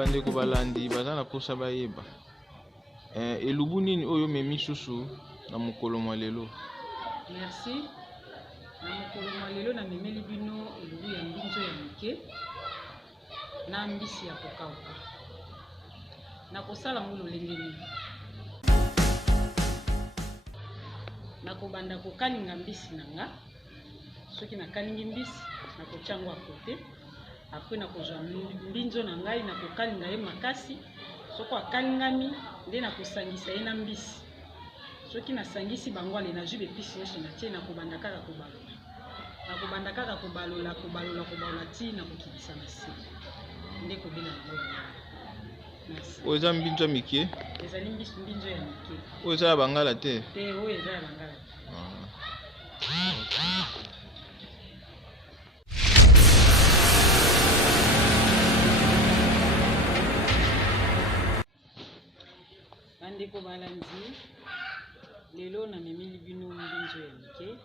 bande ko balandi bazana posa bayeba elubu nini oyo memi susu na mokolo mwa lelo. Merci. Na mokolo mwa lelo na memeli bino elubu ya mbinzo ya mike na mbisi ya kokauka na kosala ngo lolenge nini. Na kobanda kokalinga mbisi nanga soki na kalingi mbisi na kochango a kote après na kozwa mbinzo na ngai na kokalinga ye makasi soko akalingami nde na kosangisa ye na mbisi soki nasangisi bango ale na jube pisi nyonso na tie na kobanda kaka kobalola na kobanda kaka kobalola ti na kokibisa na se nde kobela yango. Merci. Oyo eza mbinzo ya mike? Ezali mbinzo ya mike. Oyo eza ya bangala te? Te, oyo eza ya bangala. Bandeko balandi lelo na memeli bino mbinzo ya mike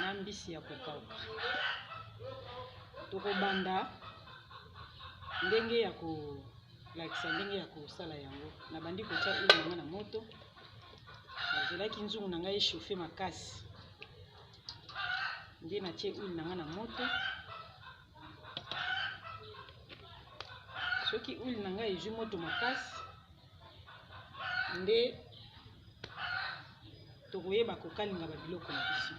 na mbisi ya kokauka. Tokobanda ndenge ya kolakisa ndenge ya kosala yango. Na bandi kotia huile nanga na moto. Nazelaki nzungu na ngai chauffe makasi. Nde natie huile nanga na moto. Soki huile na ngai ezwi moto makasi nde tokoyeba kokalinga babiloko na biso.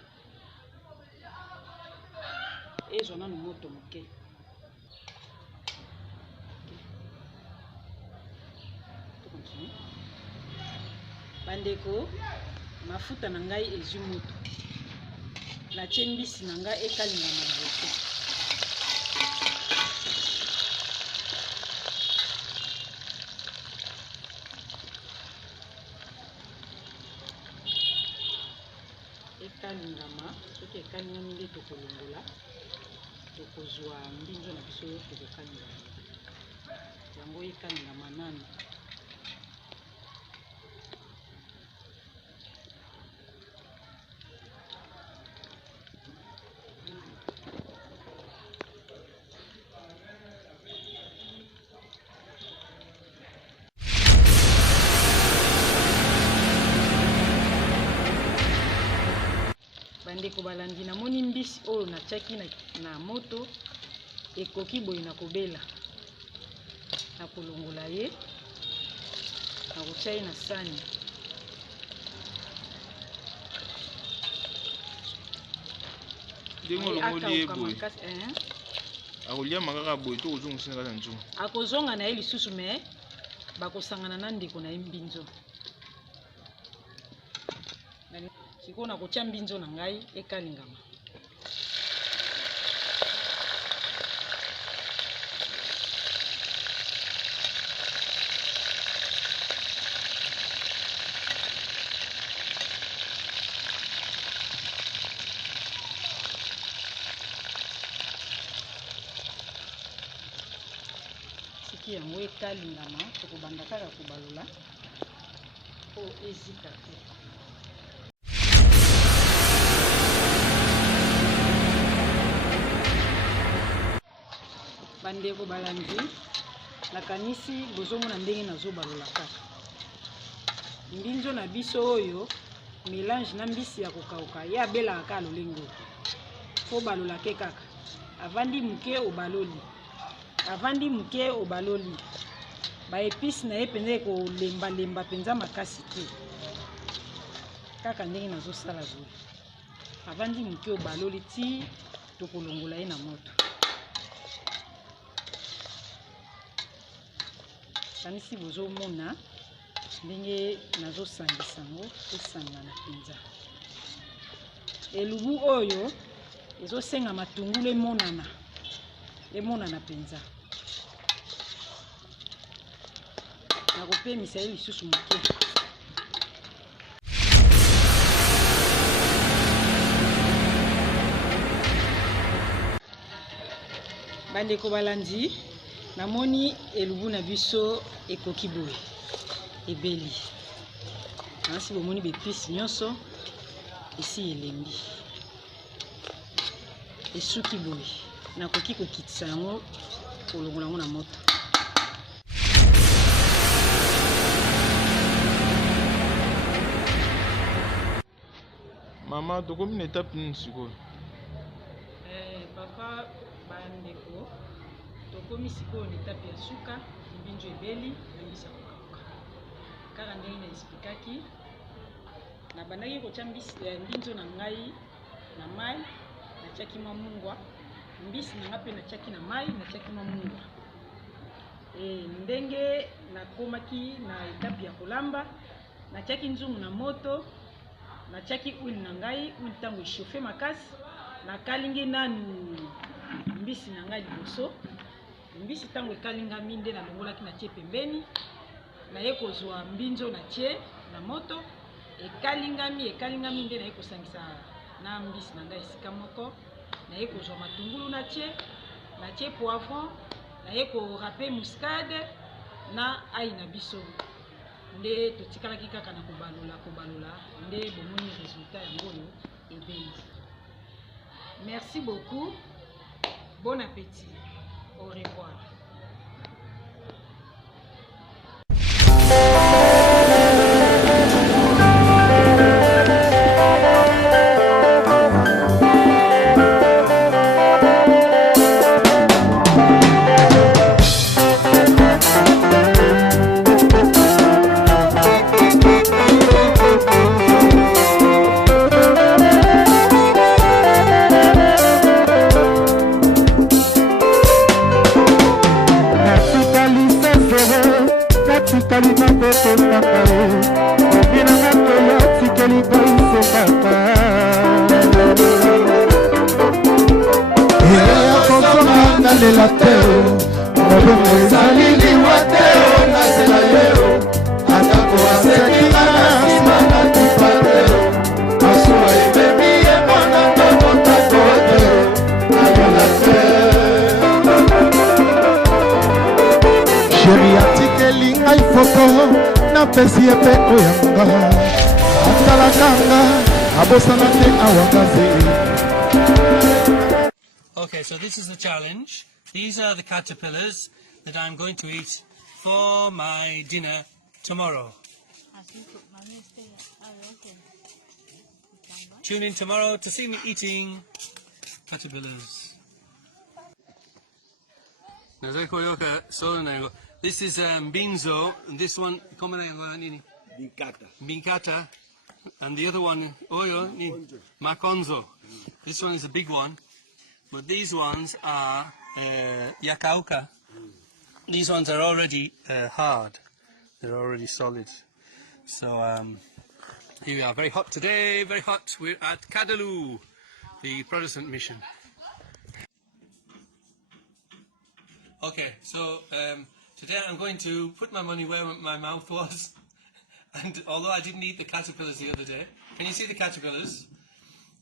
Ezwa nanu moto moke. Bandeko mafuta na ngai ezwi moto. Natie mbisi na ngai ekalinga na boto. Ekalingama soki ekalingami nde tokolongola tokozwa mbinzo na biso tokokalinga yango ekalingama nanu. Bandeko balandi na moni mbisi oyo natiaki na moto ekoki boye na kobela na kolongola ye na kotia ye na sani. Ndenge olongoli ye boye akolia makaka boye to kozongisa kaka nzungu akozonga na ye lisusu me bakosangana na ndeko na ye mbinzo. Sikoyo na kotia mbinzo na ngai ekalingama. Siki yango ekalingama tokobanda kaka kobalola po ezika te. Bandeko balandi nakanisi bozomona ndenge nazobalola kaka. Mbinzo na biso oyo mélange na mbisi ya kokauka ya belaka kaka lolengo. Fo balola ke kaka. Avandi muke obaloli. Avandi muke obaloli. Ba épice na ye penza kolemba lemba penza makasi te. Kaka ndenge nazosala zo. Avandi muke obaloli ti tokolongola ye na moto. Kanisi bozomona ndenge nazosangisa ngo esangana penza. Elubu oyo ezosenga matungulu emonana penza. Nakopemisa ye lisusu moke. Bandeko balandi namoni elubu na biso ekoki boye ebeli. Nasi bomoni bepisi nyonso esi elembi. Esuki boye nakoki kokitisa yango kolongola yango na moto. Mama, tokomi na étape nini sikoyo? Papa bandeko tokomi sikoyo na étape ya suka mbinzo ebeli na mbisi ya kokauka. Kaka ndenge na expliquaki na bandaki kotia mbinzo na ngai na mai natiaki mamungwa, mbisi na nga mpe natiaki na mai natiaki mamungwa. Ndenge nakomaki na étape ya kolamba natiaki nzungu na moto, natiaki huile na ngai, huile ntango echauffe makasi nakalingi nanu mbisi na ngai liboso. Mbisi ntango ekalingami nde nalongolaki natie pembeni, naye kozwa mbinzo natie na moto, ekalingami nde naye kosangisa na mbisi na ngai esika moko, naye kozwa matungulu natie poivron, naye korape muscade na ai na biso, nde totikalaki kaka na kobalola nde bomoni résultat yango oyo ebeli. Merci beaucoup, bon appétit, au revoir. Okay, so this is the challenge. These are the caterpillars that I'm going to eat for my dinner tomorrow. Tune in tomorrow to see me eating caterpillars. This is mbinzo, and this one, binkata, and the other one, makonzo. This one is a big one, but these ones are yakauka. These ones are already hard. They're already solid. So here we are, very hot today, very hot. We're at Kadaloo, the Protestant mission. Okay, so today I'm going to put my money where my mouth was. And although I didn't eat the caterpillars the other day, can you see the caterpillars?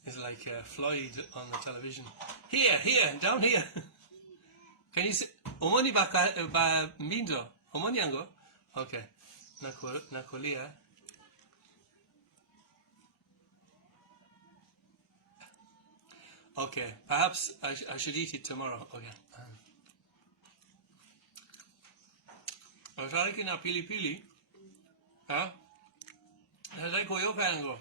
It's like Floyd on the television. Here, down here. Can you see? Omoni ba mbinzo? Omoni yango? Okay. Nakolia. Okay, perhaps I should eat it tomorrow. Okay. Masariki na pilipili. Ha? Nalai koyo yango.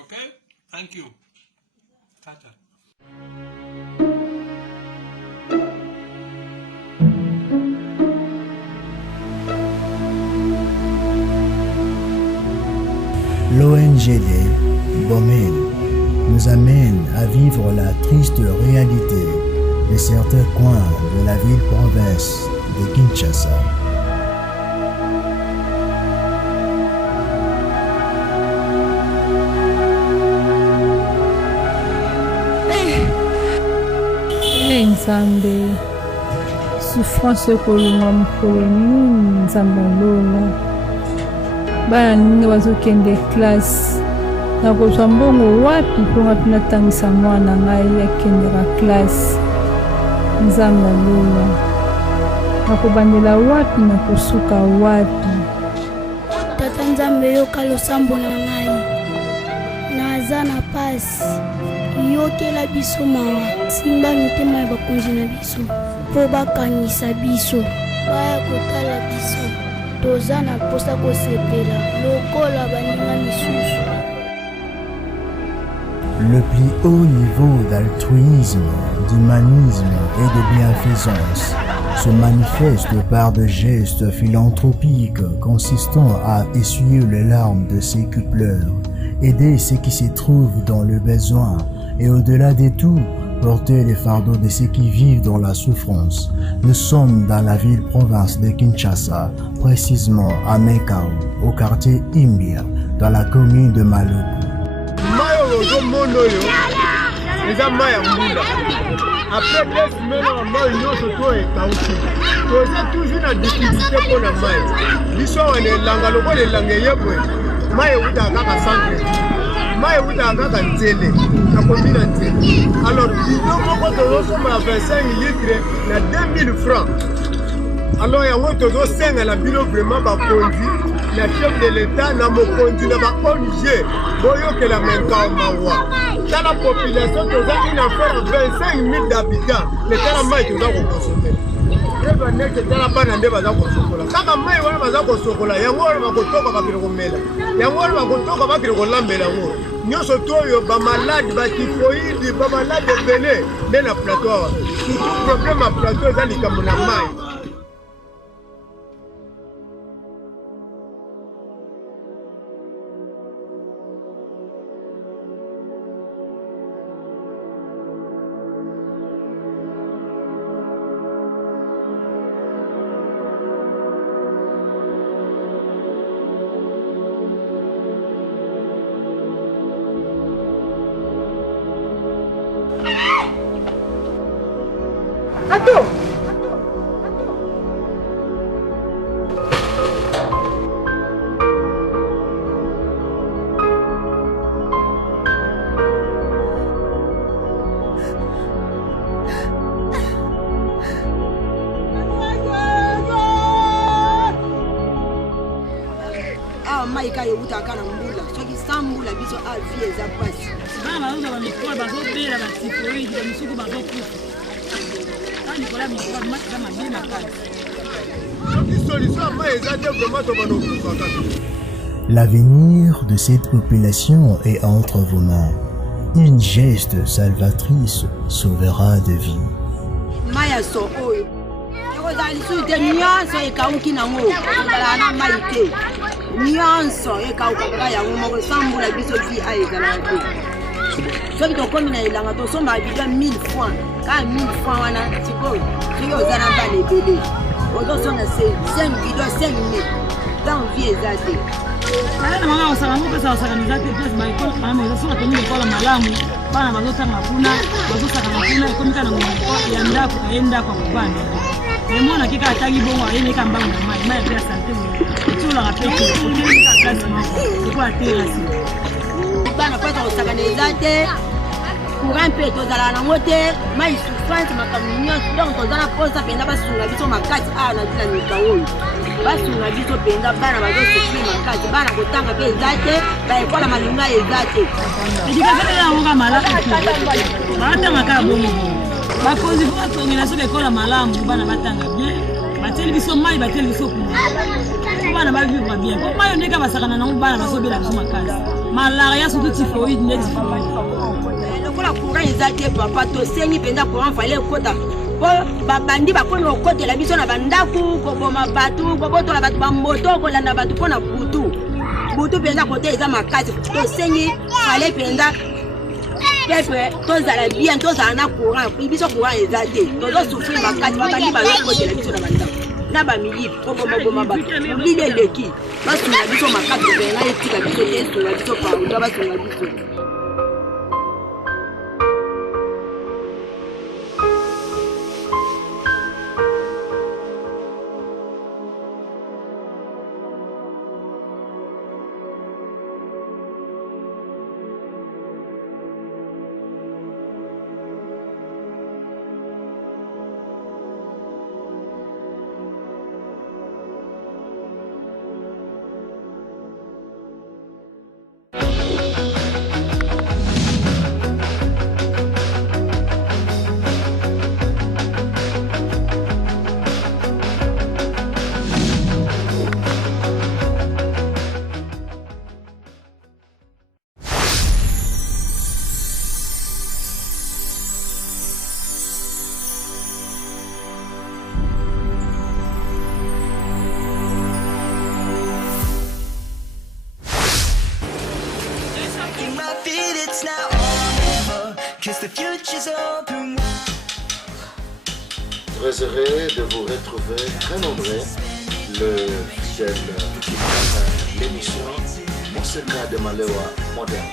Okay, thank you. Tata. L'ONGD Bomel nous amène à vivre la triste réalité de certains coins de la ville-province de Kinshasa. Nzambe souffrance kolonga mokolo nini nzambe alola bana ninge bazokende classe nakozwa mbongo wapi mpo nga mpe natangisa mwana ngai akendeka classe nzambe alola nakobandela wapi nakosuka wapi tata nzambe yoka losambo na ngai naza na pasi yokela biso mawa simba mitema ya bakonzi na biso mpo bakanisa biso baya kotala biso toza na posa kosepela lokola baninga misusu. Le plus haut niveau d'altruisme, d'humanisme et de bienfaisance se manifeste par des gestes philanthropiques consistant à essuyer les larmes de ceux qui pleurent, aider ceux qui se trouvent dans le besoin et au-delà de tout, porter les fardeaux de ceux qui vivent dans la souffrance. Nous sommes dans la ville-province de Kinshasa, précisément à Mekao, au quartier Imbia, dans la commune de Malopo. Après 2 semaines, on toujours la difficulté pour la maille. L'histoire est langue, le langue est maille ou d'accord centre. Maille ou d'accord télé, la commune entière. Alors, nous avons 25 litres, na 2000 francs. Alors, il y a un 5 à la bureau vraiment pas conduit. La chef de l'État n'a pas conduit, n'a pas obligé. Boyo que la même cas mawa. Dans la population, tu as une affaire de 25 000 habitants. Les cas maille tu dois consommer. Les banques tu dois pas n'aller pas consommer. Quand maille on va consommer, il y a un va kotoka ba kiromela. Il y a un va kotoka ba kirolambela ngo. Nyoso toyo ba malade ba typhoïde, ba malade belé, dans la plateau. Tout problème à plateau dans les kamona maille. maika yeuta kana mbula soki sambula biso avi eza pasi bana bazo ba mikolo bazo bela ba typhoïde ba misuku bazo kufa ani kola mikolo mati kama bima kali solution ma eza te vraiment to bano kufa kaka. L'avenir de cette population est entre vos mains. Une geste salvatrice sauvera des vies. Maya so oyo ekozali su te nyonso ekauki nango ezala na mai te nyonso ekauka kaka yango moko sambula biso vi aezala te soki tokomi na elanga tosomba bido 1000 francs kaka 1000 francs wana sikoyo soki oza na bana ebele ozosonga 5 bido 5000 ntango vi eza te na mama osaka mopesa osakaniza te place baekole kana ezosonga tomi ekola malamu bana bazotanga kuna bazosakana kuna ekomika na monoko ya ndako aye ndako akobanda mais mwana kika atangi bongo ayeleka mbango na mai epe ya sante etolaka pe okeleka place moko eko aterasi bana mpasa kosakana eza te courant mpe tozala nango te mai souffrance makambo nyonso donc toza na mposa mpenza basunga biso makasi awa na ntina mika oyo basunga biso mpenza bana bazosufri makasi bana kotanga mpe eza te baekola malunga eza te edikasakela yango ka malamu baatanga kaka bongo bakonzi po batongela soki ekola malamu bana batanga bien batieli biso mai batieli biso kuna po bana bavivre bien po mai ondeka basakana nango bana bazobela biso makasi malaria surtout typhoïde nde typhoïde lokola courant eza te papa tosengi mpenza courant fale ekota po babandi bakomi kokotela biso na bandako koboma bato kobotola bato bamboto kolanda bato mpo na butu mpenza kote eza makasi tosengi fale mpenza pepe tozala bien tozala na courant biso courant eza te tozosufrir makasi babandi bazokotela biso na bandako na bamilipe kobomaboma bato eleki basunga biso makasi kopenga etika biso te esunga biso pauda basunga biso feel it's now or never, 'cause the future's open wide. Très heureux de vous retrouver, très nombreux, le fidèle qui l'émission Monseka de Malewa moderne.